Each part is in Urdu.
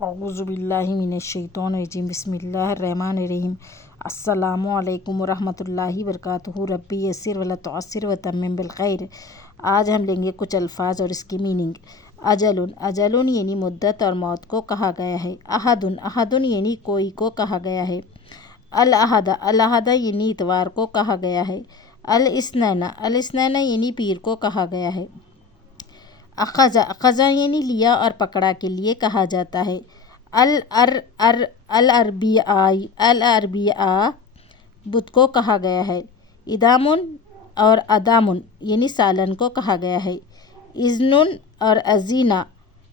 اعوذ باللہ من الشیطان الرجیم بسم اللہ الرحمن الرحیم السلام علیکم ورحمۃ اللہ وبرکاتہ ربی یسر ولا تعسر وتمم بالخیر۔ آج ہم لیں گے کچھ الفاظ اور اس کی میننگ۔ اجل یعنی مدت اور موت کو کہا گیا ہے۔ احد یعنی کوئی کو کہا گیا ہے۔ الاحد یعنی اتوار کو کہا گیا ہے۔ الاثنین یعنی پیر کو کہا گیا ہے۔ اخذ یعنی لیا اور پکڑا کے لیے کہا جاتا ہے۔ الاربعاء بدھ کو کہا گیا ہے۔ ادام اور ادام یعنی سالن کو کہا گیا ہے۔ اذن اور اذینہ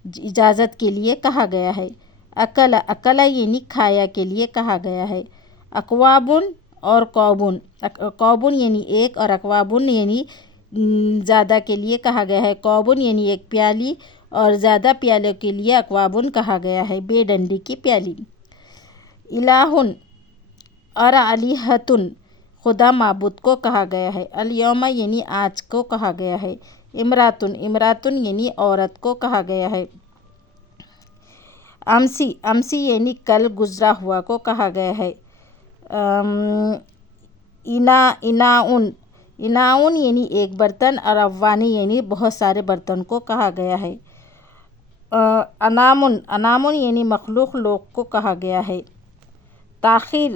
اجازت کے لیے کہا گیا ہے۔ اکل یعنی کھایا کے لیے کہا گیا ہے۔ اکواب اور کوبن یعنی ایک اور اکوابن یعنی زیادہ کے لیے کہا گیا ہے۔ کوبن یعنی ایک پیالی اور زیادہ پیالوں کے لیے اکوابن کہا گیا ہے، بے ڈنڈی کی پیالی۔ الہ اور الہۃ خدا معبود کو کہا گیا ہے۔ الیوم یعنی آج کو کہا گیا ہے۔ امراتن یعنی عورت کو کہا گیا ہے۔ امسی یعنی کل گزرا ہوا کو کہا گیا ہے۔ اناؤن یعنی ایک برتن اور اوانی یعنی بہت سارے برتن کو کہا گیا ہے۔ انام یعنی مخلوق لوگ کو کہا گیا ہے۔ تاخیر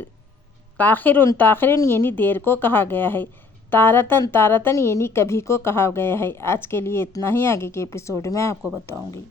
یعنی دیر کو کہا گیا ہے۔ تارتن یعنی کبھی کو کہا گیا ہے۔ آج کے لیے اتنا ہی، آگے کے ایپیسوڈ میں آپ کو بتاؤں گی۔